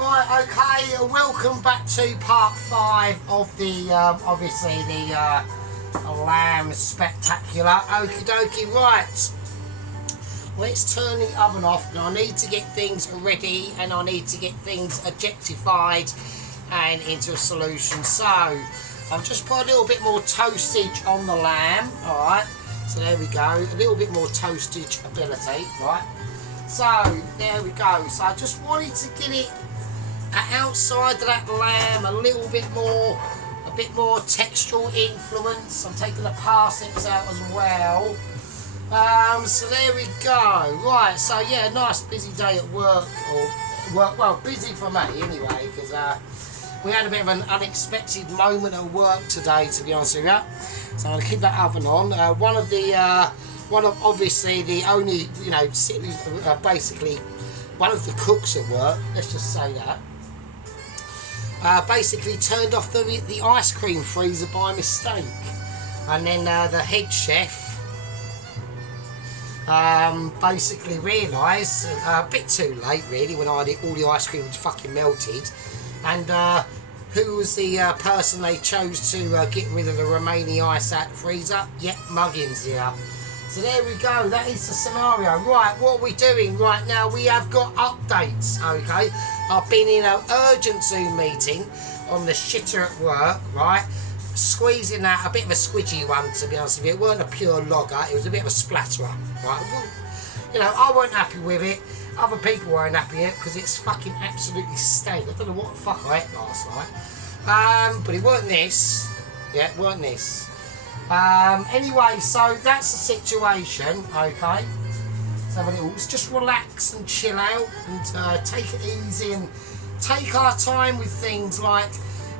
Right, okay, welcome back to part 5 of the, obviously the lamb spectacular. Okie dokie, right. Let's turn the oven off, and I need to get things ready, and I need to get things objectified and into a solution. So, I've just put a little bit more toastage on the lamb, alright. So there we go, a little bit more toastage ability, right. So, there we go. So I just wanted to get it outside of that lamb a little bit more, textural influence. I'm taking the parsnips out as well. So there we go. Right, so yeah, nice busy day at work. Well, busy for me anyway, because we had a bit of an unexpected moment at work today, to be honest with you. So I'm going to keep that oven on. One of obviously the only, you know, basically one of the cooks at work, let's just say that, basically turned off the ice cream freezer by mistake. And then the head chef basically realised, a bit too late really, when all the ice cream was fucking melted. And who was the person they chose to get rid of the remaining ice out the freezer? Yep, Muggins here. So there we go, that is the scenario. Right, what are we doing right now? We have got updates, okay? I've been in an urgent Zoom meeting on the shitter at work, right? Squeezing out a bit of a squidgy one, to be honest with you. It weren't a pure logger, it was a bit of a splatterer, right? Well, you know, I weren't happy with it. Other people weren't happy with it because it's fucking absolutely stank. I don't know what the fuck I ate last night. But it weren't this. Yeah, it weren't this. Anyway, so that's the situation, okay? So let's just relax and chill out and take it easy and take our time with things like,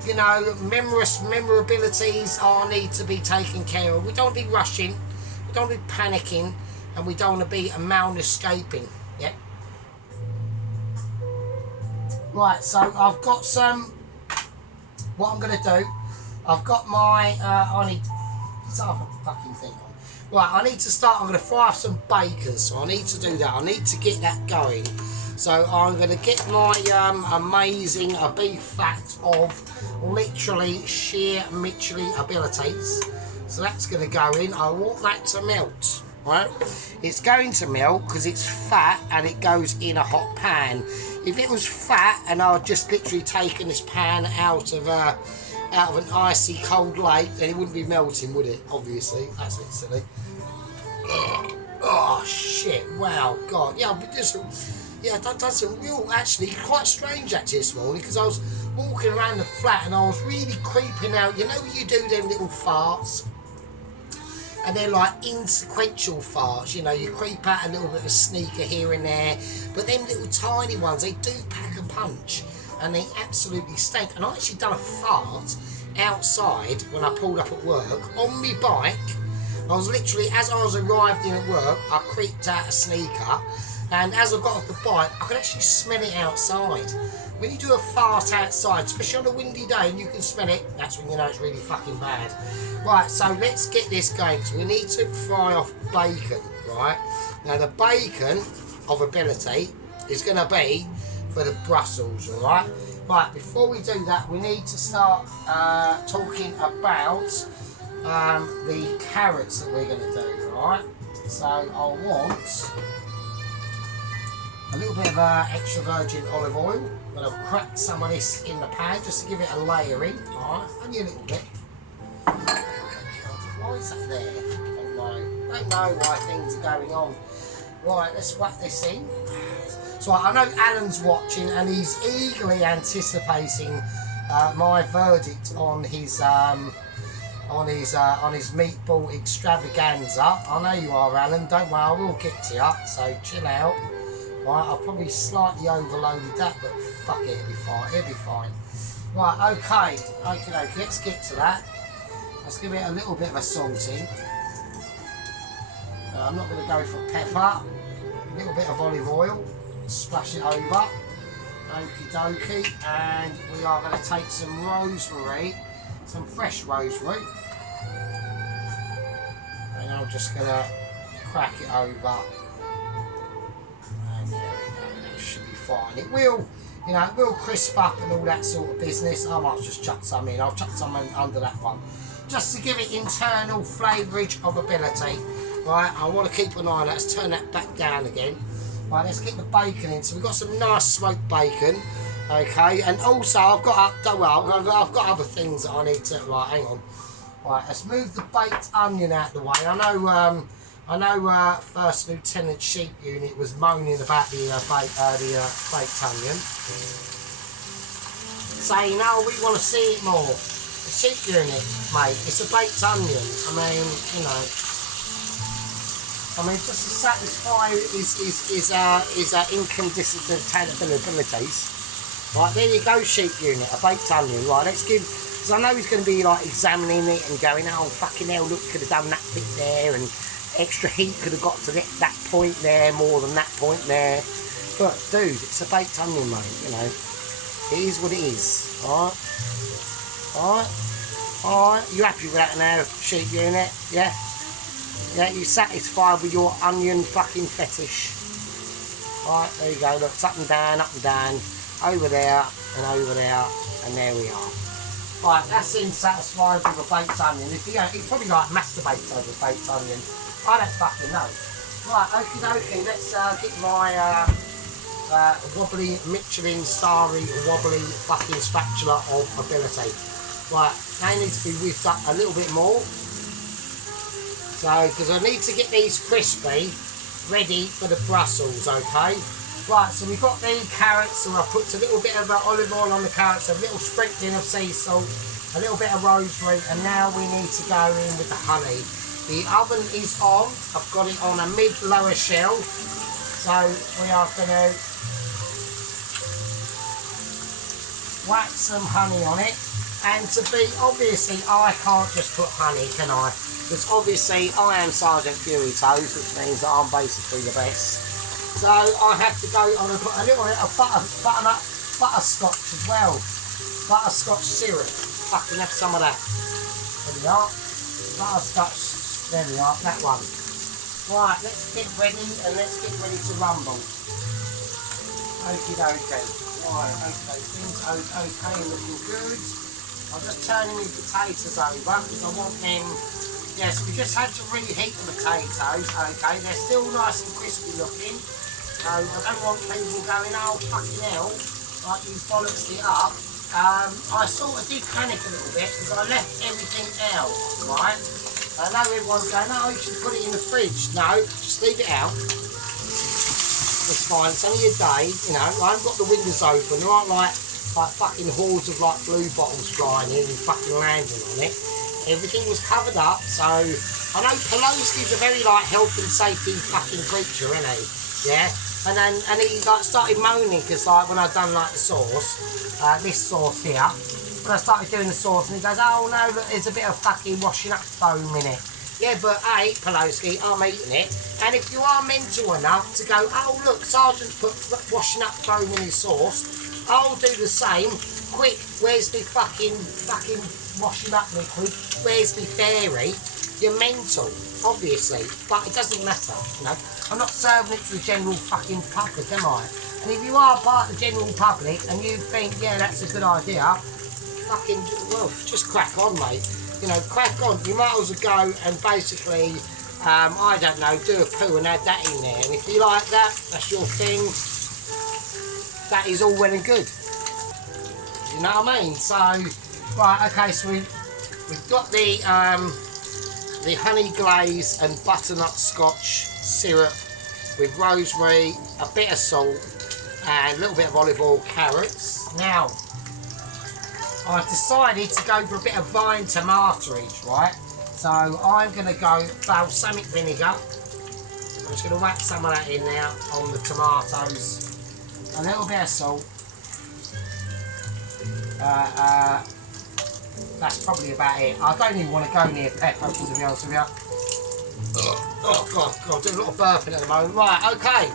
you know, memorabilities need to be taken care of. We don't be rushing, we don't be panicking, and we don't want to be escaping. Yeah. Right, so I've got some. What I'm going to do, I've got my. I need. It's half a fucking thing on. Right, I need to start. I'm going to fry off some bacon, so I need to do that. I need to get that going. So I'm going to get my amazing beef fat of literally sheer Michelin abilities. So that's going to go in. I want that to melt. Right? It's going to melt because it's fat and it goes in a hot pan. If it was fat and I'd just literally taken this pan out of an icy cold lake, then it wouldn't be melting, would it? Obviously, that's a bit silly. Oh shit! Wow, God, yeah, but I've done some real, actually, quite strange actually this morning, because I was walking around the flat and I was really creeping out. You know when you do them little farts? And they're like insequential farts, you know, you creep out a little bit of a sneaker here and there, but them little tiny ones, they do pack a punch, and they absolutely stink. And I actually done a fart outside when I pulled up at work, on my bike. I was literally, as I was arrived in at work, I creeped out a sneaker, and as I got off the bike, I could actually smell it outside. When you do a fart outside, especially on a windy day and you can smell it, that's when you know it's really fucking bad. Right, so let's get this going, because we need to fry off bacon, right? Now the bacon of ability is going to be for the Brussels, alright? Right, before we do that, we need to start talking about the carrots that we're going to do, alright? So I want a little bit of extra virgin olive oil. I'm going to crack some of this in the pan just to give it a layering, alright? Only a little bit. Why is that there? Don't know why things are going on. Right, let's whack this in. So I know Alan's watching and he's eagerly anticipating my verdict on his meatball extravaganza. I know you are, Alan. Don't worry, I will get to you. So chill out. Right, I've probably slightly overloaded that, but fuck it, it'll be fine. It'll be fine. Right, okay, let's get to that. Let's give it a little bit of a salting. I'm not going to go for pepper. A little bit of olive oil. Splash it over. Okie dokie. And we are going to take some rosemary, some fresh rosemary. And I'm just going to crack it over. And there we go. That should be fine. You know, it will crisp up and all that sort of business. I might just chuck some in. I'll chuck some in under that one. Just to give it internal flavourage of ability. Right, I want to keep an eye on that. Let's turn that back down again. Right, let's get the bacon in. So we've got some nice smoked bacon. Okay, and also I've got other things that I need to. Right, hang on. Right, let's move the baked onion out of the way. I know. First Lieutenant Sheep Unit was moaning about the baked onion, saying, "Oh, we want to see it more." The Sheep Unit, mate, it's a baked onion. I mean, you know. Just to satisfy his incandescent abilities. Right, there you go, Sheep Unit, a baked onion. Right, let's give, because I know he's going to be like examining it and going, oh fucking hell, look, could have done that bit there, and extra heat could have got to that point there more than that point there. But dude, it's a baked onion, mate. You know, it is what it is. All right. You happy with that now, Sheep Unit? Yeah. Yeah, you satisfied with your onion fucking fetish. Right, there you go, look, it's up and down, over there, and there we are. Right, that's him satisfied with a baked onion. He's probably like masturbates over a baked onion. I don't fucking know. Right, okie dokie, let's get my wobbly, Michelin starry wobbly fucking spatula of ability. Right, they need to be whipped up a little bit more. So, because I need to get these crispy, ready for the Brussels, okay? Right, so we've got the carrots, so I put a little bit of olive oil on the carrots, a little sprinkling of sea salt, a little bit of rosemary, and now we need to go in with the honey. The oven is on, I've got it on a mid-lower shelf, so we are going to whack some honey on it. And to be, obviously, I can't just put honey, can I? Because obviously I am Sergeant Fury Toes, which means that I'm basically the best. So I have to go on and put a little bit of butterscotch as well. Butterscotch syrup. Fucking have some of that. There we are. Butterscotch. There we are. That one. Right, let's get ready and let's get ready to rumble. Okie dokie. Right, okay. Things okay, looking good. I'm just turning these potatoes over because I want them. Yes, we just had to reheat the potatoes, okay, they're still nice and crispy looking, so I don't want people going, oh fucking hell, like you bollocks it up. I sort of did panic a little bit because I left everything out, right? I know everyone's going, oh, you should put it in the fridge. No, just leave it out. It's fine, it's only a day, you know, I haven't got the windows open, there aren't like fucking hordes of like blue bottles flying in and fucking landing on it. Everything was covered up, so I know Pelosi's a very like health and safety fucking creature, isn't he? Yeah, and he like started moaning because like when I done like the sauce, this sauce here, when I started doing the sauce, and he goes, oh no, look, there's a bit of fucking washing up foam in it. Yeah, but hey, Pelosi, I'm eating it, and if you are mental enough to go, oh look, Sergeant's put washing up foam in his sauce, I'll do the same. Quick, where's the fucking washing up liquid? Where's the fairy? You're mental, obviously, but it doesn't matter, you know. I'm not serving it to the general fucking public, am I? And if you are part of the general public and you think, yeah, that's a good idea, fucking, well, just crack on, mate. You know, crack on. You might as well go and basically, I don't know, do a poo and add that in there. And if you like that, that's your thing. That is all well and good. You know what I mean? So, right, okay, so we've got the honey glaze and butternut scotch syrup with rosemary, a bit of salt, and a little bit of olive oil, carrots. Now, I've decided to go for a bit of vine tomatoage, right? So I'm going to go balsamic vinegar. I'm just going to whack some of that in now on the tomatoes. A little bit of salt. That's probably about it. I don't even want to go near pepper, to be honest with you. Oh God, doing a lot of burping at the moment. Right, okay.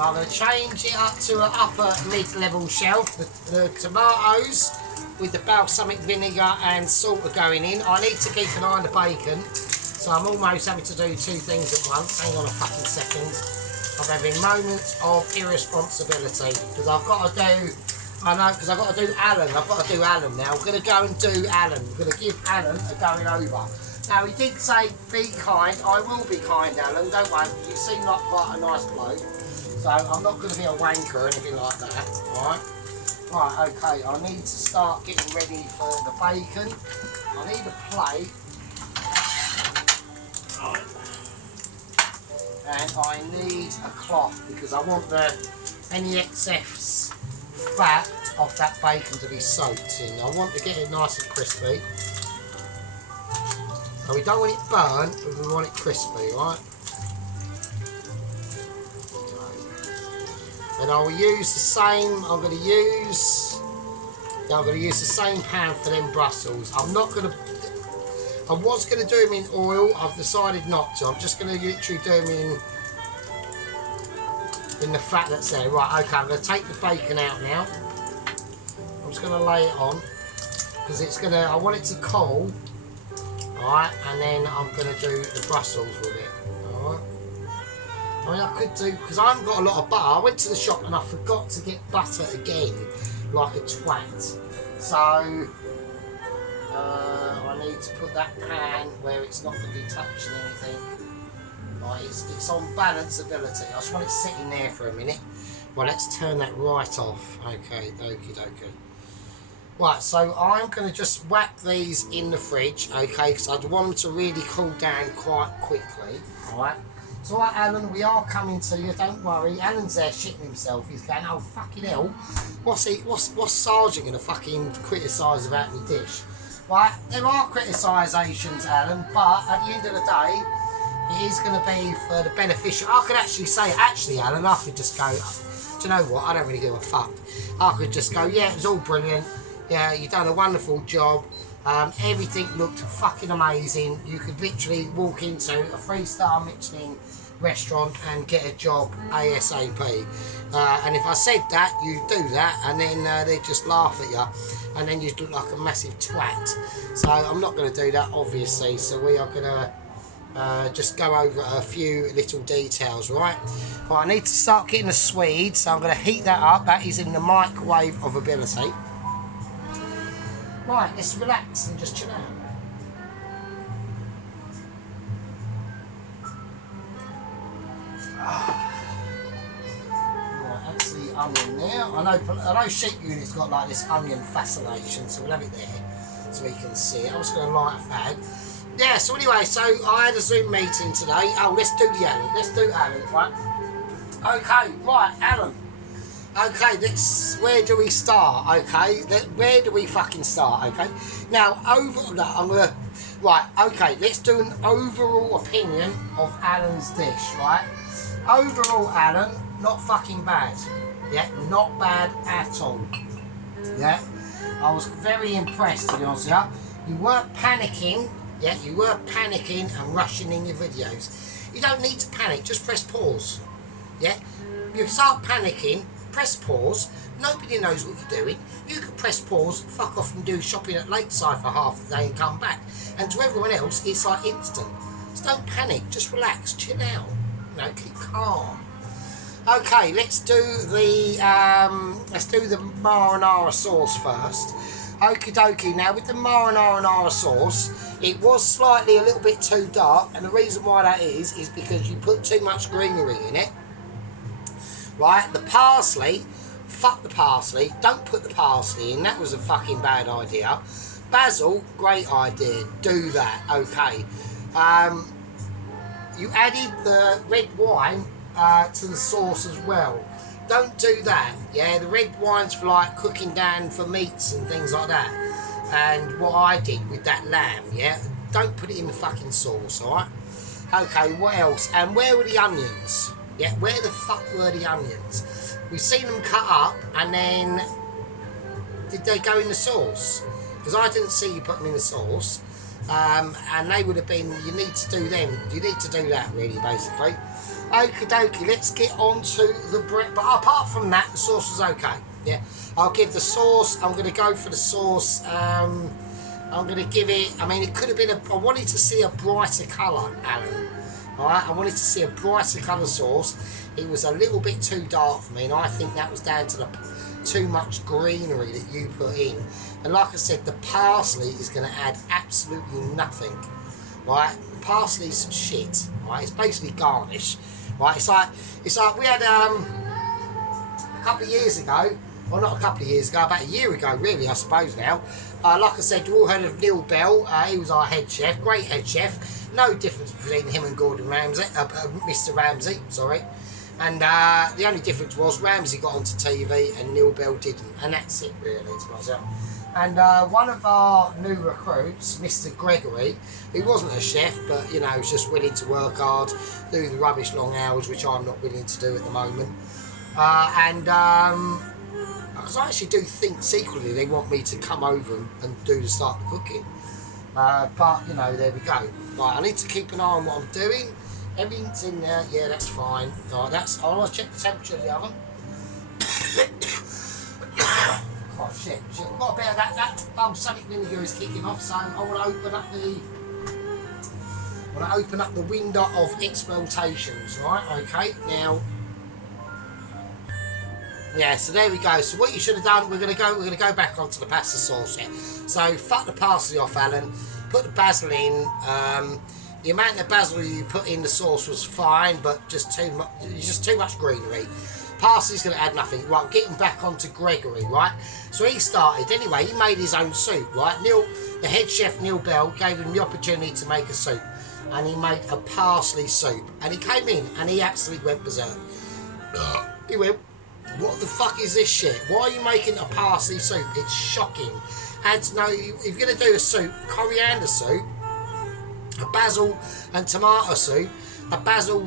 I'm going to change it up to an upper mid-level shelf. The tomatoes with the balsamic vinegar and salt are going in. I need to keep an eye on the bacon, so I'm almost having to do two things at once. Hang on a fucking second. I'm having moments of irresponsibility because I've got to do. I know, because I've got to do Alan. I've got to do Alan now. We're going to go and do Alan. We're going to give Alan a going over. Now, he did say, be kind. I will be kind, Alan. Don't worry. You seem like quite a nice bloke. So, I'm not going to be a wanker or anything like that. Alright? Right, okay. I need to start getting ready for the bacon. I need a plate. And I need a cloth because I want any excess fat off that bacon to be soaked in. I want to get it nice and crispy. So we don't want it burnt, but we want it crispy, right? And I will use the same. I'm going to use the same pan for them Brussels. I was going to do them in oil. I've decided not to. I'm just going to literally do them in the fat that's there. Right, okay, I'm going to take the bacon out now. I'm just going to lay it on because I want it to cool. Alright, and then I'm going to do the Brussels with it. Alright. I mean, I could do, because I haven't got a lot of butter. I went to the shop and I forgot to get butter again, like a twat. So, I need to put that pan where it's not going to be touching anything. Right, it's on balanceability. I just want it sitting there for a minute. Well, let's turn that right off. Okay, okie dokie. Right, so I'm going to just whack these in the fridge, okay, because I'd want them to really cool down quite quickly. Alright. So, alright, Alan, we are coming to you, don't worry. Alan's there shitting himself. He's going, oh, fucking hell. What's Sergeant going to fucking criticise about my dish? Right, there are critisations, Alan, but at the end of the day, it is going to be for the beneficial. I could actually say, Alan, I could just go, do you know what, I don't really give a fuck. I could just go, yeah, it was all brilliant. Yeah, you've done a wonderful job. Everything looked fucking amazing. You could literally walk into a 3-star Michelin restaurant and get a job ASAP. And if I said that, you do that, and then they just laugh at you, and then you look like a massive twat. So I'm not going to do that, obviously. So we are going to just go over a few little details, right? Well, I need to start getting a Swede, so I'm going to heat that up. That is in the microwave of ability. Right, let's relax and just chill out. Right, that's the onion there. I know sheep unit's got like this onion fascination, so we'll have it there so we can see it. I'm just going to light a fag. Yeah, so anyway, so I had a Zoom meeting today. Oh, let's do the Alan. Let's do Alan, right? Okay, right, Alan. Okay, where do we start? Okay, where do we fucking start? Okay, now okay, let's do an overall opinion of Alan's dish, right? Overall, Alan, not fucking bad. Yeah, not bad at all. Yeah, I was very impressed, to be honest with you. You weren't panicking. Yeah, you were panicking and rushing in your videos. You don't need to panic, just press pause. Yeah, you start panicking. Press pause, nobody knows what you're doing. You can press pause, fuck off and do shopping at Lakeside for half the day and come back. And to everyone else, it's like instant. So don't panic, just relax, chill out. You know, keep calm. Okay, let's do the marinara sauce first. Okie dokie, now with the marinara sauce, it was slightly a little bit too dark, and the reason why that is because you put too much greenery in it. Right, the parsley, fuck the parsley, don't put the parsley in, that was a fucking bad idea. Basil, great idea, do that, okay. You added the red wine to the sauce as well. Don't do that, yeah, the red wine's for like cooking down for meats and things like that. And what I did with that lamb, yeah, don't put it in the fucking sauce, alright. Okay, what else? And where were the onions? Yeah, where the fuck were the onions? We've seen them cut up, and then did they go in the sauce? Because I didn't see you put them in the sauce, and they would have been. You need to do them. You need to do that really, basically. Okie dokie. Let's get on to the bread. But apart from that, the sauce was okay. Yeah, I'll give the sauce. I'm going to go for the sauce. I'm going to give it. I mean, it could have been I wanted to see a brighter colour, Alan. Alright, I wanted to see a brighter colour sauce. It was a little bit too dark for me, and I think that was down to the too much greenery that you put in. And like I said, the parsley is going to add absolutely nothing. Right, parsley's shit. Right, it's basically garnish. Right, it's like we had a couple of years ago. Well, not a couple of years ago, about a year ago, really, I suppose now. Like I said, you all heard of Neil Bell. He was our head chef, great head chef. No difference between him and Gordon Ramsay, Mr. Ramsay, sorry. And the only difference was Ramsay got onto TV and Neil Bell didn't. And that's it, really, to myself. And one of our new recruits, Mr. Gregory, he wasn't a chef, but, you know, was just willing to work hard, do the rubbish long hours, which I'm not willing to do at the moment. Because I actually do think secretly they want me to come over and do the start of cooking. But, you know, there we go. Right, I need to keep an eye on what I'm doing. Everything's in there. Yeah, that's fine. Right, I want to check the temperature of the oven. Oh, shit. I've got a bit of that balsamic vinegar is kicking off, so I want to open up the window of experimentations, right? Okay, now... Yeah, so there we go. So what you should have done, we're gonna go back onto the pasta sauce here. So fuck the parsley off, Alan. Put the basil in. The amount of basil you put in the sauce was fine, but just too much greenery. Parsley's gonna add nothing. Right, getting back onto Gregory, right? So he started anyway. He made his own soup, right? The head chef Neil Bell gave him the opportunity to make a soup, and he made a parsley soup. And he came in and he absolutely went berserk. He went, what the fuck is this shit? Why are you making a parsley soup? It's shocking. And no, if you're going to do a soup, coriander soup, a basil and tomato soup, a basil,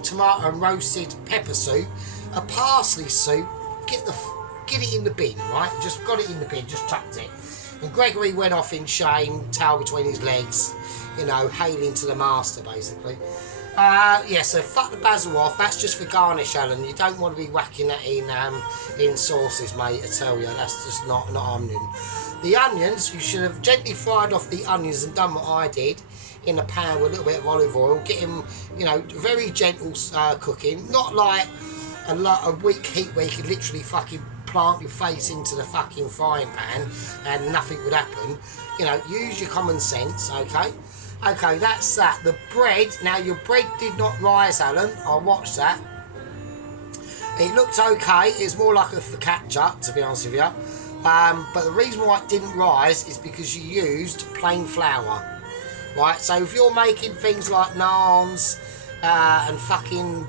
tomato and roasted pepper soup, a parsley soup, get it in the bin, right? Just got it in the bin, just chucked it. And Gregory went off in shame, tail between his legs, you know, hailing to the master, basically. Yeah, so fuck the basil off. That's just for garnish, Alan. You don't want to be whacking that in sauces, mate. I tell you, that's just not onion. The onions, you should have gently fried off the onions and done what I did in a pan with a little bit of olive oil. Get them, you know, very gentle cooking. Not like a weak heat where you could literally fucking plant your face into the fucking frying pan and nothing would happen. You know, use your common sense, okay? Okay, that's that. The bread, now your bread did not rise, Alan. I watched that. It looked okay. It's more like a focaccia, to be honest with you. But the reason why it didn't rise is because you used plain flour. Right, so if you're making things like naans and fucking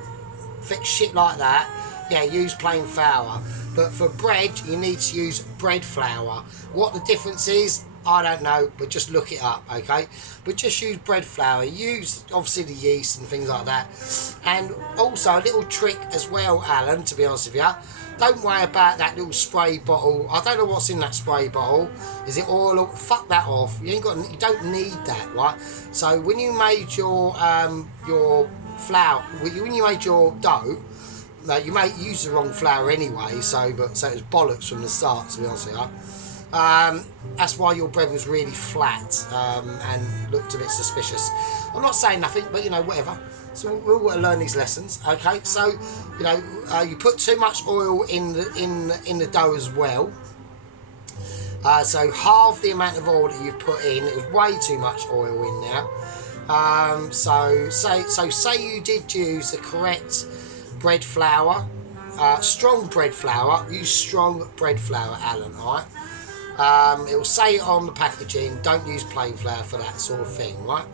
shit like that, yeah, use plain flour. But for bread, you need to use bread flour. What the difference is, I don't know, but just look it up, okay? But just use bread flour. Use, obviously, the yeast and things like that. And also, a little trick as well, Alan, to be honest with you. Don't worry about that little spray bottle. I don't know what's in that spray bottle. Is it oil? Fuck that off. You don't need that, right? So when you made your flour, when you made your dough, you may use the wrong flour anyway. So it was bollocks from the start, to be honest with you. That's why your bread was really flat and looked a bit suspicious. I'm not saying nothing, but you know, whatever. So we'll learn these lessons, okay? So you know, you put too much oil in the dough as well. So half the amount of oil that you've put in, it was way too much oil in there. So say you did use the correct bread flour, strong bread flour. Use strong bread flour, Alan. All right. It will say it on the packaging, don't use plain flour for that sort of thing, right?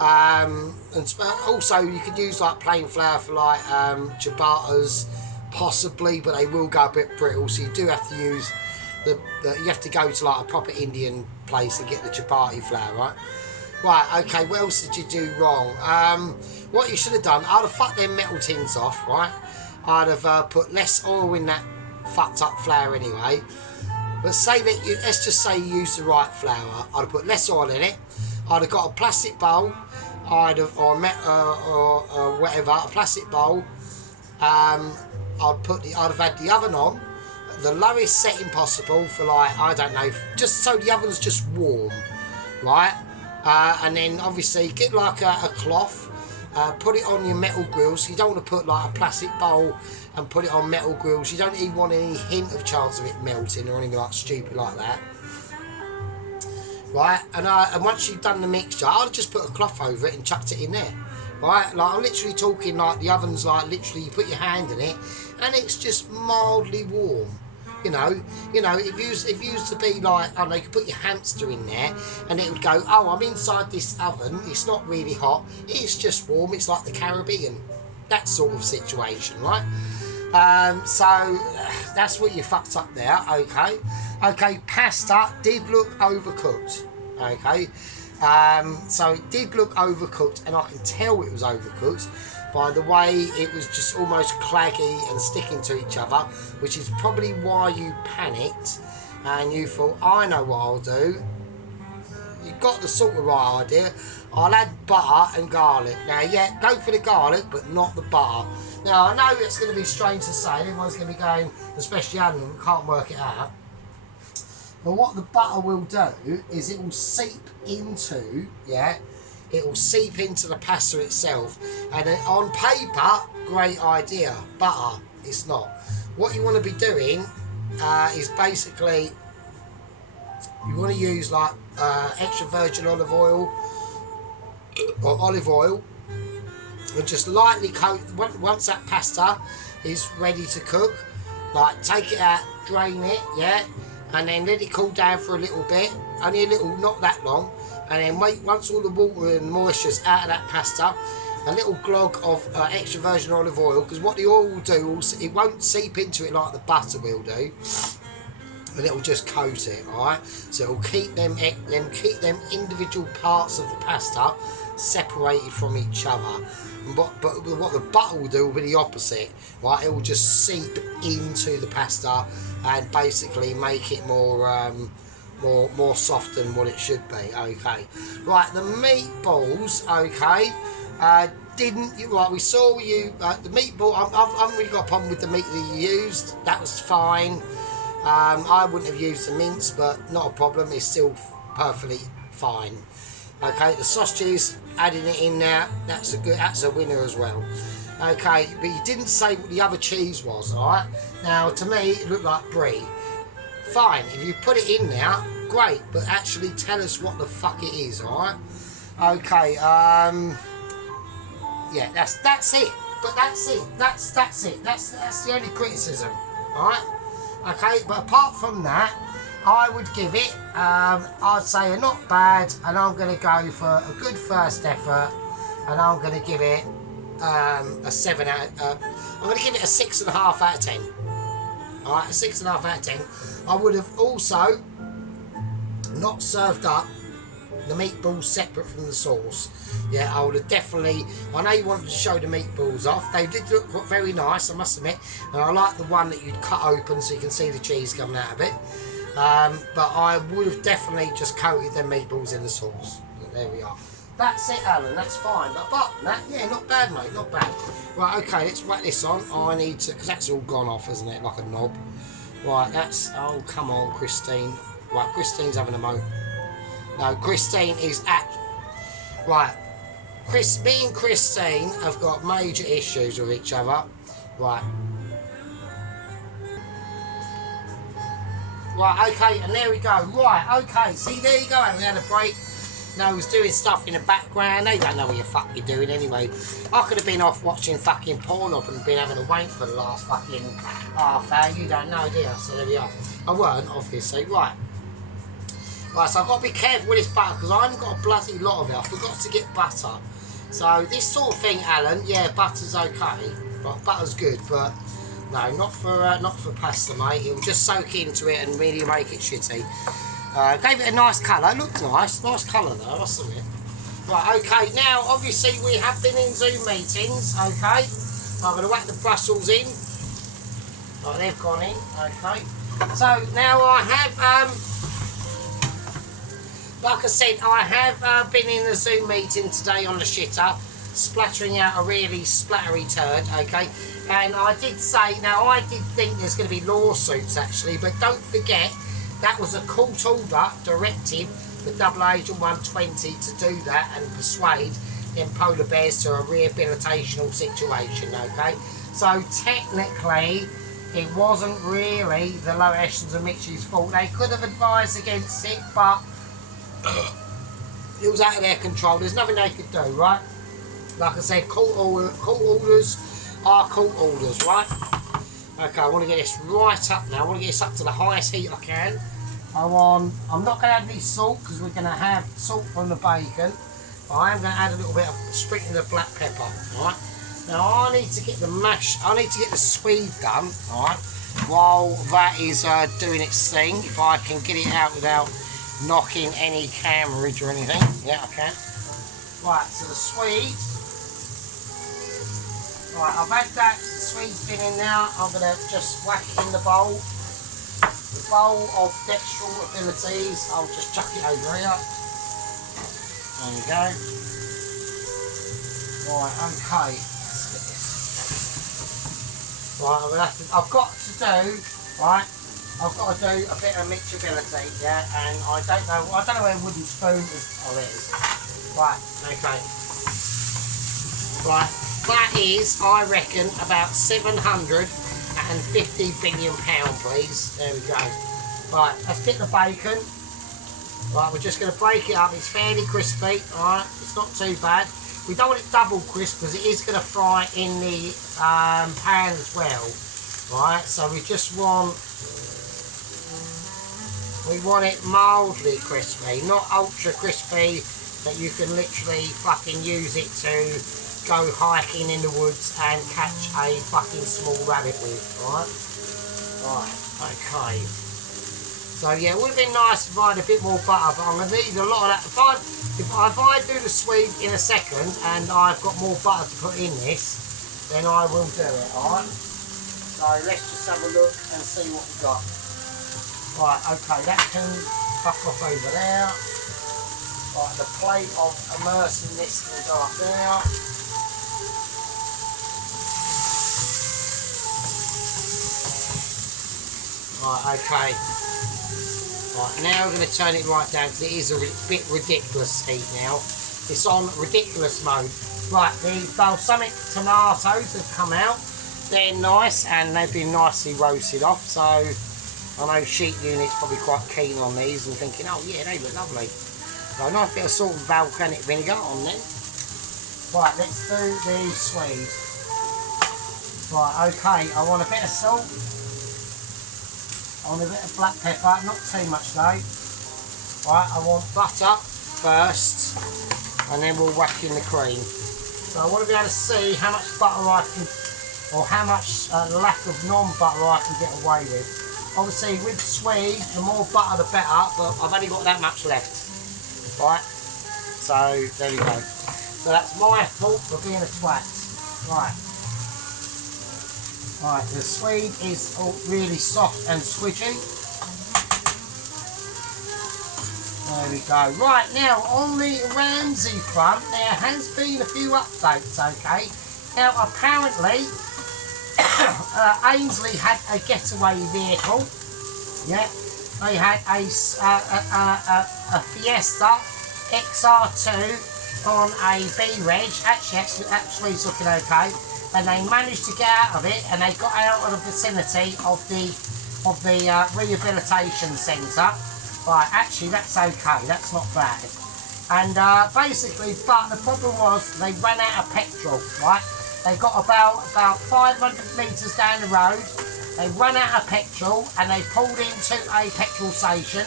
And also you could use like plain flour for like ciabattas, possibly, but they will go a bit brittle, so you do have to use you have to go to like a proper Indian place to get the chapati flour, right? Right, okay, what else did you do wrong? What you should have done, I'd have fucked them metal tins off, right? I'd have put less oil in that fucked up flour anyway. But say that let's just say you use the right flour. I'd have put less oil in it. I'd have got a plastic bowl. I'd have or whatever, a plastic bowl. I'd have had the oven on, the lowest setting possible for like, I don't know, just so the oven's just warm, right? And then obviously get like a cloth, put it on your metal grills. You don't want to put like a plastic bowl and put it on metal grills. You don't even want any hint of chance of it melting or anything like stupid like that. Right, and once you've done the mixture, I'll just put a cloth over it and chucked it in there. Right, like I'm literally talking like the oven's like literally you put your hand in it and it's just mildly warm. You know, if you used to be like, I don't know, you could put your hamster in there and it would go, oh, I'm inside this oven, it's not really hot, it's just warm, it's like the Caribbean. That sort of situation, right? So that's what you fucked up there, okay? Okay, pasta did look overcooked, okay? So it did look overcooked, and I can tell it was overcooked by the way it was just almost claggy and sticking to each other, which is probably why you panicked and you thought, I know what I'll do. You got the sort of right idea. I'll add butter and garlic. Now, yeah, go for the garlic, but not the butter. Now, I know it's going to be strange to say. Everyone's going to be going, especially Adam, who can't work it out. But what the butter will do is it will seep into, it will seep into the pasta itself. And then on paper, great idea. Butter, it's not. What you want to be doing is basically, you want to use like extra virgin olive oil or olive oil and just lightly coat. Once that pasta is ready to cook, like take it out, drain it, and then let it cool down for a little bit, only a little, not that long, and then wait. Once all the water and moisture's out of that pasta, a little glog of extra virgin olive oil, because what the oil will do, it won't seep into it like the butter will do, and it'll just coat it, alright? So it'll keep them individual parts of the pasta separated from each other. But what the butter will do will be the opposite, right? It will just seep into the pasta and basically make it more soft than what it should be. Okay, right. The meatballs, okay, we saw you the meatball. I haven't really got a problem with the meat that you used. That was fine. I wouldn't have used the mince, but not a problem. It's still perfectly fine. Okay, the sausages, adding it in there, that's a winner as well. Okay, but you didn't say what the other cheese was, alright? Now, to me, it looked like brie. Fine, if you put it in there, great, but actually tell us what the fuck it is, alright? Okay, yeah, that's it. But that's it. That's it. That's the only criticism, alright? Okay, but apart from that, I would give it, I'd say a not bad, and I'm going to go for a good first effort, and I'm going to give it a 7 out. I'm going to give it a 6.5 out of 10. All right, a 6.5 out of 10. I would have also not served up the meatballs separate from the sauce. Yeah, I would have definitely. I know you wanted to show the meatballs off. They did look very nice, I must admit, and I like the one that you'd cut open so you can see the cheese coming out of it. But I would have definitely just coated them meatballs in the sauce. But there we are. That's it, Alan. That's fine. But apart from that, yeah, not bad, mate. Not bad. Right, okay, let's whack this on. I need to, because that's all gone off, isn't it? Like a knob. Right, that's, oh, come on, Christine. Right, Christine's having a moan. No, Christine is at, right. Me and Christine have got major issues with each other. Right. Right, okay, and there we go. Right, okay, see, there you go, Alan. We had a break. No, I was doing stuff in the background. They don't know what the fuck you're doing anyway. I could have been off watching fucking porn up and been having a wank for the last fucking half hour. You don't know, do you? So there we are. I weren't, obviously. Right. Right, so I've got to be careful with this butter because I haven't got a bloody lot of it. I forgot to get butter. So this sort of thing, Alan, yeah, butter's okay. Right, butter's good, but no, not for pasta, mate. It'll just soak into it and really make it shitty. Gave it a nice colour. It looked nice colour though, I must admit. Right, okay, now obviously we have been in Zoom meetings, okay. I'm going to whack the Brussels in. Right, they've gone in, okay. So now I have, like I said, I have been in the Zoom meeting today on the shitter, splattering out a really splattery turd, okay. And I did say, now I did think there's going to be lawsuits actually, but don't forget, that was a court order directive for Double Agent 120 to do that and persuade them polar bears to a rehabilitational situation, okay? So technically, it wasn't really the lower echelons of Mitchie's fault. They could have advised against it, but it was out of their control. There's nothing they could do, right? Like I said, court orders are court orders, right? Okay, I want to get this right up now. I want to get this up to the highest heat I can. I'm not going to add any salt because we're going to have salt from the bacon. But I am going to add a little bit of sprinkling of black pepper, right? Now I need to get the Swede done, right? While that is doing its thing, if I can get it out without knocking any cameraage or anything. Yeah, I can. Right, so the Swede. Right, I've had that Swede's been in now. I'm going to just whack it in the bowl. The bowl of dextral abilities. I'll just chuck it over here. There we go. Right, okay. Let's get this. Right, I've got to do, right, I've got to do a bit of mixability, yeah, and I don't know where a wooden spoon is. Oh, there it is. Right, okay. Right, that is, I reckon, about 750 billion pounds, please. There we go. Right, let's get the bacon. Right, we're just going to break it up. It's fairly crispy, alright, it's not too bad. We don't want it double crisp because it is going to fry in the pan as well, right? So we just want it mildly crispy, not ultra crispy that you can literally fucking use it to go hiking in the woods and catch a fucking small rabbit with, right? Right, okay. So yeah, it would have been nice if I had a bit more butter, but I'm going to need a lot of that. If I do the Swede in a second and I've got more butter to put in this, then I will do it, alright? So let's just have a look and see what we've got. Right, okay, that can fuck off over there. Right, the plate of immersing this can go up there. Right, okay. Right, now we're going to turn it right down because it is a bit ridiculous heat now. It's on ridiculous mode. Right, the balsamic tomatoes have come out. They're nice and they've been nicely roasted off. So I know Sheep Unit's probably quite keen on these and thinking, oh yeah, they look lovely. So a nice bit of salt and volcanic vinegar on them. Right, let's do the Swede. Right, okay, I want a bit of salt. I want a bit of black pepper, not too much though. Right, I want butter first, and then we'll whack in the cream. So I want to be able to see how much butter I can, or how much lack of non-butter I can get away with. Obviously with Swede, the more butter the better, but I've only got that much left. Right, so there we go. So that's my fault for being a twat. Right. Right, the Swede is all really soft and squidgy. There we go. Right, now on the Ramsey front, there has been a few updates, okay? Now, apparently, Ainsley had a getaway vehicle. Yeah, they had a Fiesta XR2 on a B-Reg. Actually, it's looking okay. And they managed to get out of it, and they got out of the vicinity of the rehabilitation centre. Right, actually that's okay, that's not bad. And basically, but the problem was they ran out of petrol, right? They got about 500 metres down the road, they ran out of petrol, and they pulled into a petrol station,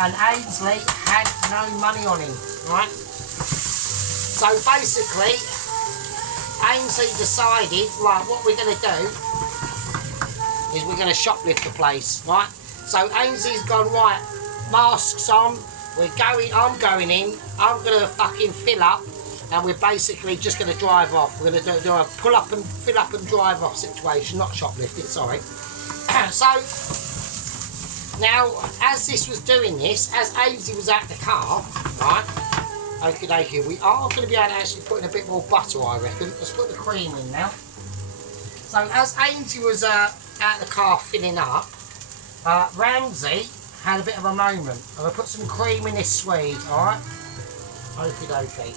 and Ainsley had no money on him, right? So basically, Ainsley decided, right, what we're going to do is we're going to shoplift the place, right? So Ainsley's gone, right, masks on, I'm going in, I'm going to fucking fill up, and we're basically just going to drive off. We're going to do a pull up and fill up and drive off situation, not shoplifting, sorry. So, now, as this was doing this, as Ainsley was at the car, right, okay, we are going to be able to actually put in a bit more butter, I reckon. Let's put the cream in now. So as Ainsley was at the car filling up, Ramsey had a bit of a moment. I'm going to put some cream in this Swede, alright? Okie dokie.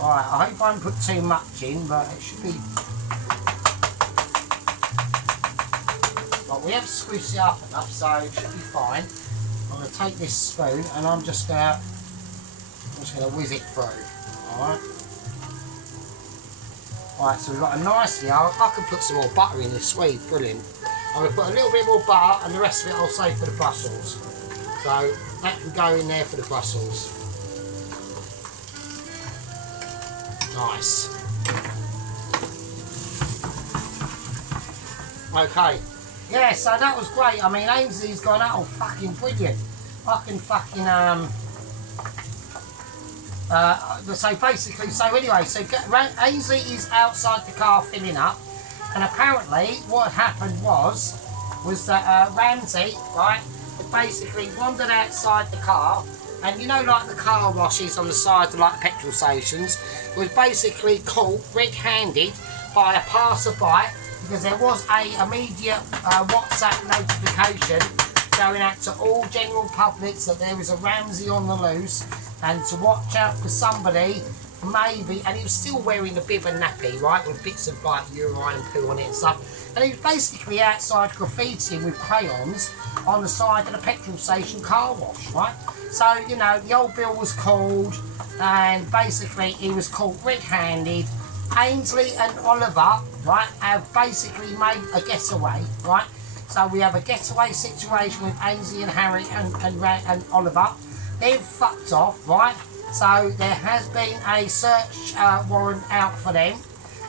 Alright, I hope I haven't put too much in, but it should be... Well, we have squished it up enough, so it should be fine. I'm going to take this spoon and I'm just going to whiz it through, alright? Alright, so we've got a nice, I can put some more butter in this Swede, brilliant. I'm going to put a little bit more butter and the rest of it I'll save for the Brussels. So that can go in there for the Brussels. Nice. Okay. Yeah, so that was great. I mean, Ainsley's gone, oh, fucking brilliant. Fucking, so basically, so anyway, so Ainsley is outside the car filling up. And apparently, what happened was that Ramsey, right, basically wandered outside the car, and you know, like the car washes on the side of like the petrol stations, was basically caught red-handed by a passerby because there was a immediate WhatsApp notification going out to all general publics that there was a Ramsey on the loose and to watch out for somebody. Maybe, and he was still wearing the bib and nappy, right, with bits of like urine and poo on it and stuff, and he was basically outside graffitiing with crayons on the side of the petrol station car wash, right? So, you know, the old bill was called, and basically he was caught red-handed. Ainsley and Oliver, right, have basically made a getaway, right? So we have a getaway situation with Ainsley and Harry and Oliver. They've fucked off, right? So there has been a search warrant out for them.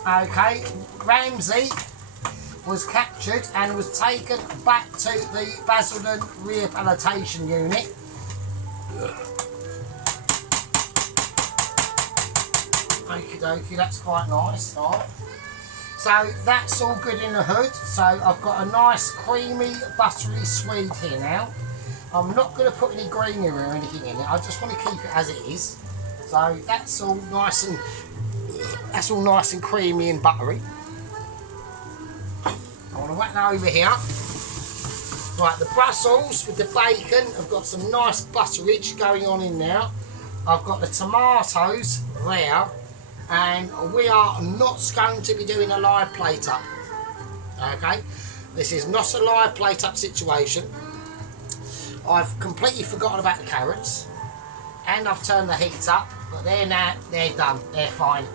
Okay, Ramsey was captured and was taken back to the Basildon Rehabilitation Unit. Okie dokie, that's quite nice, right? So that's all good in the hood. So I've got a nice creamy buttery Swede here now. I'm not going to put any greenery or anything in it. I just want to keep it as it is. So that's all nice and creamy and buttery. I want to whack that over here. Right, the Brussels with the bacon. I've got some nice butterage going on in there. I've got the tomatoes there, and we are not going to be doing a live plate up. Okay, this is not a live plate up situation. I've completely forgotten about the carrots, and I've turned the heat up, but they're done, they're fine.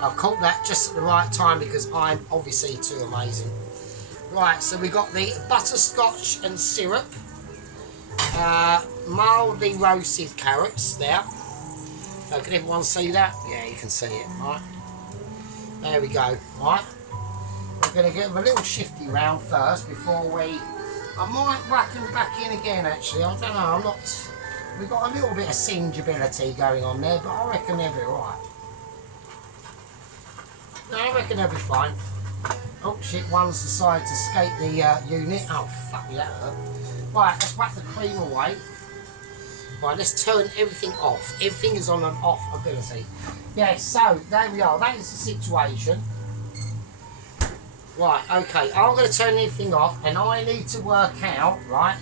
I've caught that just at the right time because I'm obviously too amazing. Right, so we've got the butterscotch and syrup, mildly roasted carrots there. So can everyone see that? Yeah, you can see it, right? There we go, right? We're going to give them a little shifty round first before we... I might whack them back in again, actually. I don't know, I'm not... We've got a little bit of singeability going on there, but I reckon they'll be alright. No, I reckon they'll be fine. Oh shit, one's decided to escape the unit. Oh, fuck me, that hurt. Right, let's whack the cream away. Right, let's turn everything off. Everything is on an off ability. Yeah, so, there we are. That is the situation. Right, okay, I'm going to turn everything off, and I need to work out, right,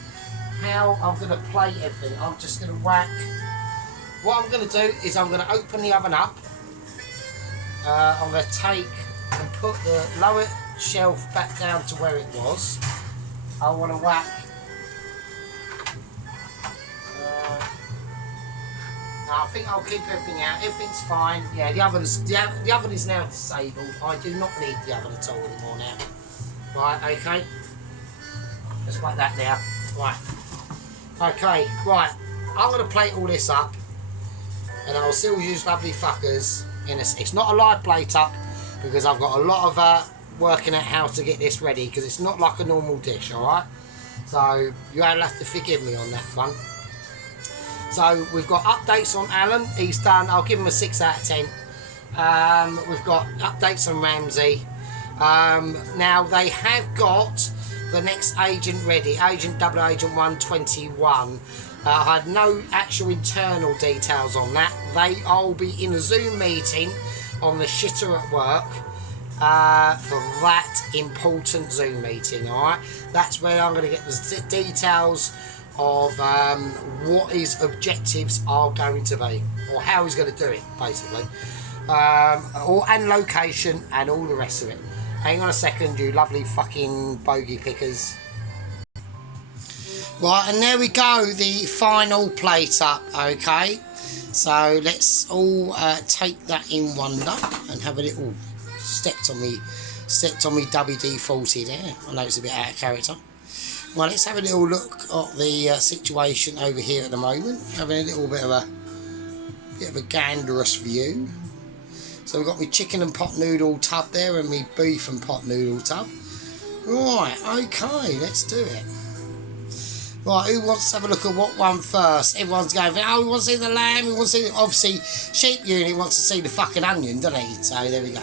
how I'm going to plate everything. I'm just going to whack. What I'm going to do is I'm going to open the oven up. I'm going to take and put the lower shelf back down to where it was. I want to whack. No, I think I'll keep everything out. Everything's fine. Yeah, the oven is now disabled. I do not need the oven at all anymore now. Right, okay. Just like that there. Right. Okay, right. I'm going to plate all this up, and I'll still use lovely fuckers. It's not a live plate up because I've got a lot of working out how to get this ready because it's not like a normal dish, alright? So you'll have to forgive me on that front. So we've got updates on Alan. He's done. I'll give him a 6 out of 10. We've got updates on Ramsey. Now they have got the next agent ready. Double Agent 121. I had no actual internal details on that. They all be in a Zoom meeting on the shitter at work. for that important Zoom meeting, alright? That's where I'm going to get the details of what his objectives are going to be, or how he's going to do it, basically. And location and all the rest of it. Hang on a second, you lovely fucking bogey pickers. Right, and there we go, the final plate up, okay? So let's all take that in wonder and have a little stepped on me WD-40 there. I know it's a bit out of character. Well, let's have a little look at the situation over here at the moment. Having a little bit of a ganderous view. So we've got my chicken and pot noodle tub there and my beef and pot noodle tub. Right, okay, let's do it. Right, who wants to have a look at what one first? Everyone's going, oh, we want to see the lamb, we want to see, obviously, sheep unit wants to see the fucking onion, doesn't he? So there we go.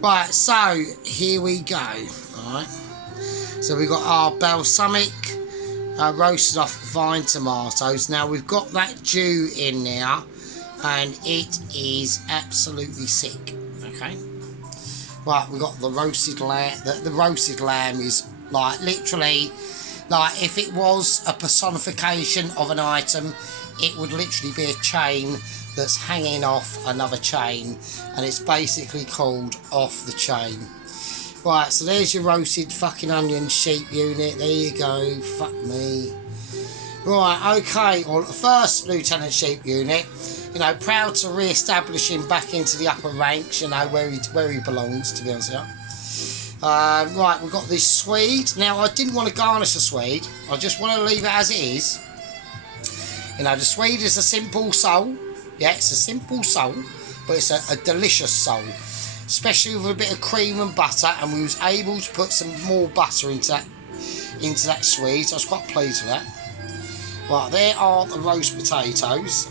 Right, so here we go. Alright. So we've got our balsamic roasted off vine tomatoes. Now we've got that dew in there and it is absolutely sick. Okay. Right, we've got the roasted lamb. The roasted lamb is like literally, like if it was a personification of an item, it would literally be a chain that's hanging off another chain, and it's basically called Off the Chain. Right, so there's your roasted fucking onion sheep unit. There you go. Fuck me. Right, okay. Well, first Lieutenant Sheep unit, you know, proud to re-establish him back into the upper ranks, you know, where he belongs, to be honest with you. Right, we've got this swede. Now, I didn't want to garnish the swede. I just want to leave it as it is. You know, the swede is a simple soul. Yeah, it's a simple soul, but it's a delicious soul. Especially with a bit of cream and butter, and we was able to put some more butter into that swede. So I was quite pleased with that. Right, there are the roast potatoes.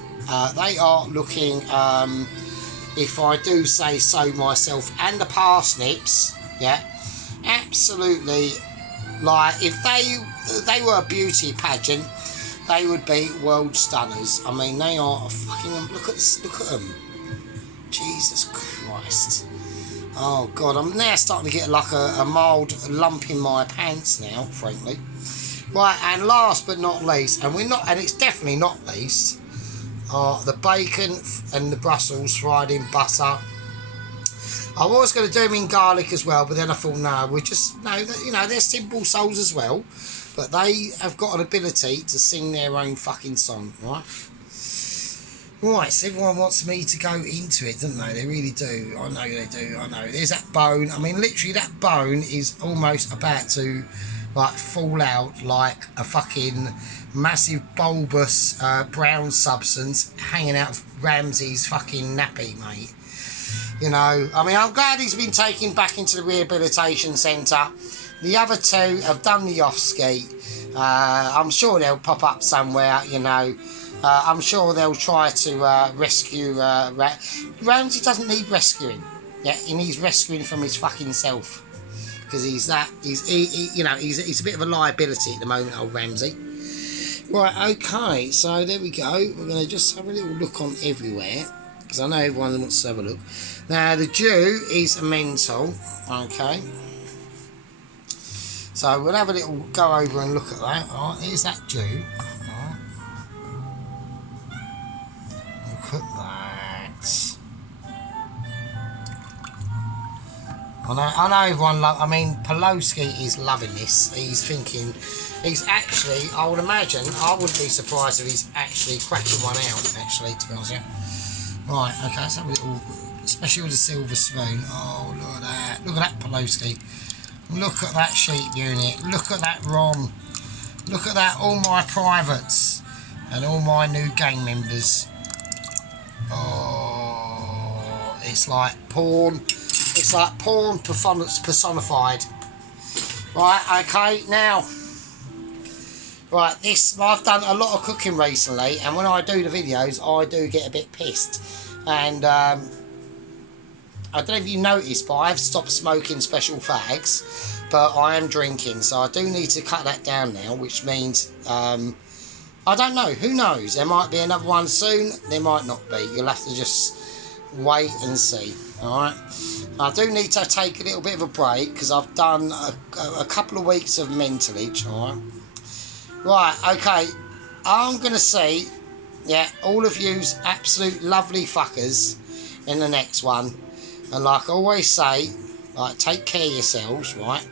They are looking, if I do say so myself, and the parsnips, yeah, absolutely, like if they were a beauty pageant, they would be world stunners. I mean, they are fucking, look at them. Jesus Christ. Oh God, I'm now starting to get like a mild lump in my pants now, frankly. Right, and last but not least, and it's definitely not least, are the bacon and the Brussels fried in butter. I was going to do them in garlic as well, but then I thought, no, you know, they're simple souls as well, but they have got an ability to sing their own fucking song, right? Right, so everyone wants me to go into it, don't they? They really do. I know they do. I know. There's that bone. I mean, literally, that bone is almost about to, like, fall out like a fucking massive bulbous brown substance hanging out of Ramsey's fucking nappy, mate. You know, I mean, I'm glad he's been taken back into the rehabilitation centre. The other two have done the off-ski. I'm sure they'll pop up somewhere, you know. I'm sure they'll try to rescue Ramsey doesn't need rescuing. Yeah, he needs rescuing from his fucking self, because he's a bit of a liability at the moment, old Ramsey. Right, okay, so there we go. We're going to just have a little look on everywhere, because I know everyone wants to have a look. Now the dew is mental. Okay, so we'll have a little go over and look at that. Alright, here's that dew. Look at that. I know everyone I mean, Pelosi is loving this. He's actually, I would imagine, I wouldn't be surprised if he's actually cracking one out, actually, to be honest with you. Right, okay, let's have a little, especially with a silver spoon. Oh, look at that. Look at that Pelosi. Look at that sheep unit. Look at that Ron. Look at that, all my privates and all my new gang members. Oh, it's like porn. It's like porn personified. Right, okay, now. Right, I've done a lot of cooking recently, and when I do the videos, I do get a bit pissed. And I don't know if you noticed, but I've stopped smoking special fags, but I am drinking, so I do need to cut that down now, which means, I don't know, who knows, there might be another one soon, there might not be, you'll have to just wait and see, alright? I do need to take a little bit of a break because I've done a couple of weeks of mentalage, alright? Right, okay. I'm going to see, yeah, all of you's absolute lovely fuckers in the next one. And like I always say, like, take care of yourselves, right?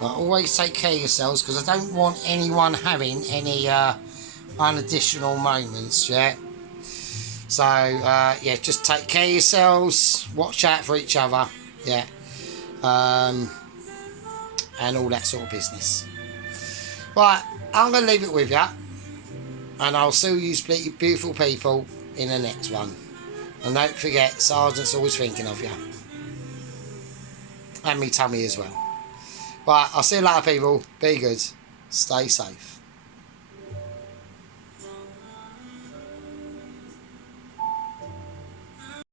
Like, always take care of yourselves because I don't want anyone having any unadditional moments, yeah? So, yeah, just take care of yourselves, watch out for each other, yeah, and all that sort of business. Right, I'm going to leave it with you, and I'll see you beautiful people in the next one. And don't forget, Sergeant's always thinking of you. And me tummy as well. Right, I'll see you later, people. Be good. Stay safe.